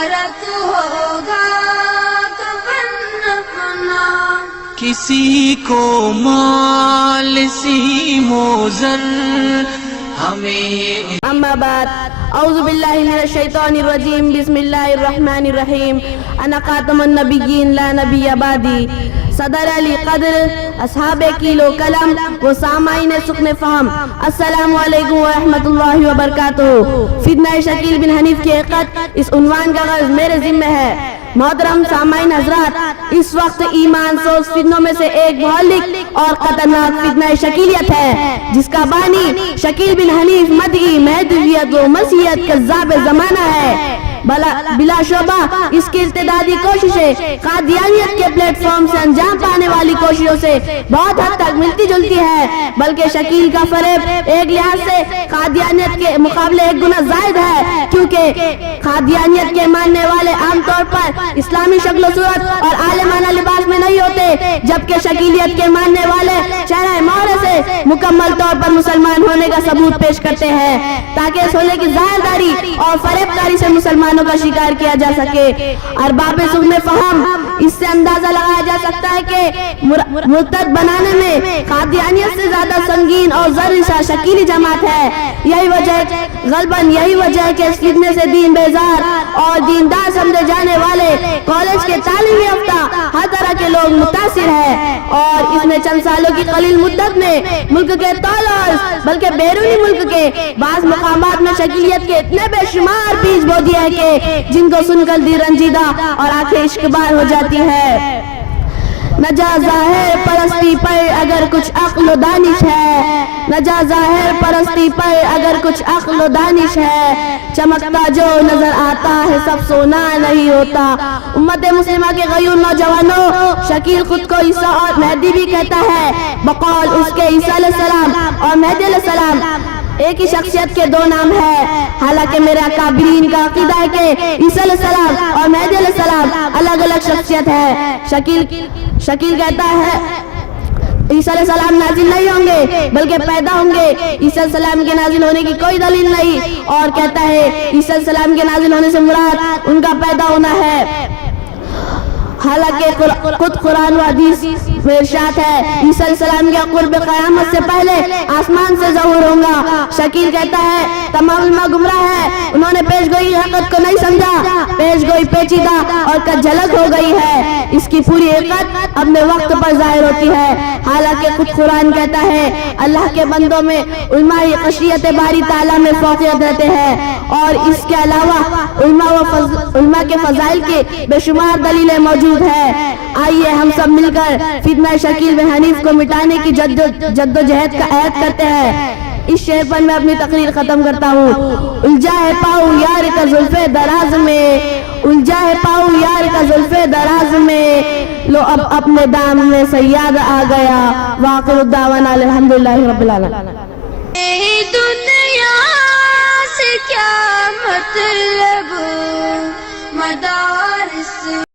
غارت ہوگا تو بن اپنا، کسی کو مال سیم و زر ہمیں. اما بعد، اعوذ باللہ من الشیطان الرجیم، بسم اللہ الرحمن الرحیم. انا خاتم النبیین لا نبی بعدی. صدر علی قدر، اصحاب کیلو قلم و سامعین سخن فہم، السلام علیکم ورحمۃ اللہ وبرکاتہ. فتنہ شکیل بن حنیف کی حقیقت، اس عنوان کا غرض میرے ذمہ ہے. محترم سامعین حضرات، اس وقت ایمان سوز فتنوں میں سے ایک مہلک اور خطرناک فتنہ شکیلیت ہے، جس کا بانی شکیل بن حنیف مدعی مہدویت و مسیحیت کذاب زمانہ ہے. بلا شبہ اس کی ارتدادی کوششیں قادیانیت کے پلیٹ فارم سے انجام پانے والی کوششوں سے بہت حد تک ملتی جلتی ہے، بلکہ شکیل کا فریب ایک لحاظ سے قادیانیت کے مقابلے ایک گنا زائد ہے، کیونکہ قادیانیت کے ماننے والے عام طور پر اسلامی شکل و صورت اور عالمانہ لباس میں نہیں ہوتے، جبکہ شکیلیت کے ماننے والے چہرہ مہرے سے مکمل طور پر مسلمان ہونے کا ثبوت پیش کرتے ہیں، تاکہ اس ہونے کی ظاہرداری اور فریب کاری سے مسلمانوں کا شکار کیا جا سکے. ارباب سخن فہم، اس سے اندازہ لگایا جا سکتا ہے کہ مرتد بنانے میں قادیانیت سے زیادہ سنگین اور زرشہ شکیلی جماعت ہے. یہی وجہ ہے کہ اس فتنے سے دین بیزار اور دیندار سمجھے جانے والے کالج کے تعلیمی یافتہ ہر طرح کے لوگ متاثر ہیں، اور اس نے چند سالوں کی قلیل مدت میں ملک کے طالب بلکہ بیرونی ملک کے بعض مقامات میں شکیلیت کے اتنے بے شمار بیج بو دیے ہیں کہ جن کو سن کر دل رنجیدہ اور آنکھیں اشکبار ہو جاتی ہے. نہ جا ظاہر پرستی پر اگر کچھ عقل و دانش ہے، نہ جا ظاہر پرستی پر اگر کچھ عقل و دانش ہے، چمکتا جو نظر آتا ہے سب سونا نہیں ہوتا. امت مسلمہ کے غیور نوجوانوں، شکیل خود کو عیسیٰ اور مہدی بھی کہتا ہے، بقول اس کے عیسیٰ علیہ السلام اور مہدی علیہ السلام ایک ہی شخصیت کے دو نام ہے. حالانکہ میرے اکابرین کا عقیدہ ہے کہ عیسیٰ علیہ السلام اور مہدی علیہ السلام الگ الگ شخصیت ہے. شکیل کہتا ہے عیسیٰ علیہ السلام نازل نہیں ہوں گے بلکہ پیدا ہوں گے. عیسیٰ علیہ السلام کے نازل ہونے کی کوئی دلیل نہیں، اور کہتا ہے عیسیٰ علیہ السلام کے نازل ہونے سے مراد ان کا پیدا ہونا ہے. حالانکہ خود قرآن و حدیث میں ارشاد ہے عیسیٰ علیہ السلام کے قرب قیامت سے پہلے آسمان سے ظہور ہوں گا. شکیل کہتا ہے تمام علماء گمراہ ہے، انہوں نے پیش گوئی حقیقت کو نہیں سمجھا، پیش گوئی پیچیدہ اور کج جھلک ہو گئی ہے. اس کی پوری حقیقت اپنے وقت پر ظاہر ہوتی ہے. حالانکہ خود قرآن کہتا ہے اللہ کے بندوں میں علماء خشیت باری تعالیٰ میں فوقیت رہتے ہیں، اور اس کے علاوہ علماء کے فضائل کی بے شمار دلیلیں موجود ہے. آئیے ہم سب مل کر فتنہ شکیل بن حنیف کو مٹانے کی جد و جہد کا عہد کرتے ہیں. اس شعر پر میں اپنی تقریر ختم کرتا ہوں. الجھا ہے پاؤں یار کا زلف دراز میں، الجھا ہے پاؤں یار کا زلف دراز میں، لو اب اپنے دام میں سیاد آ گیا. وآخر الدعوانا الحمدللہ رب العالمین. دنیا سے کیا مطلب، مدارس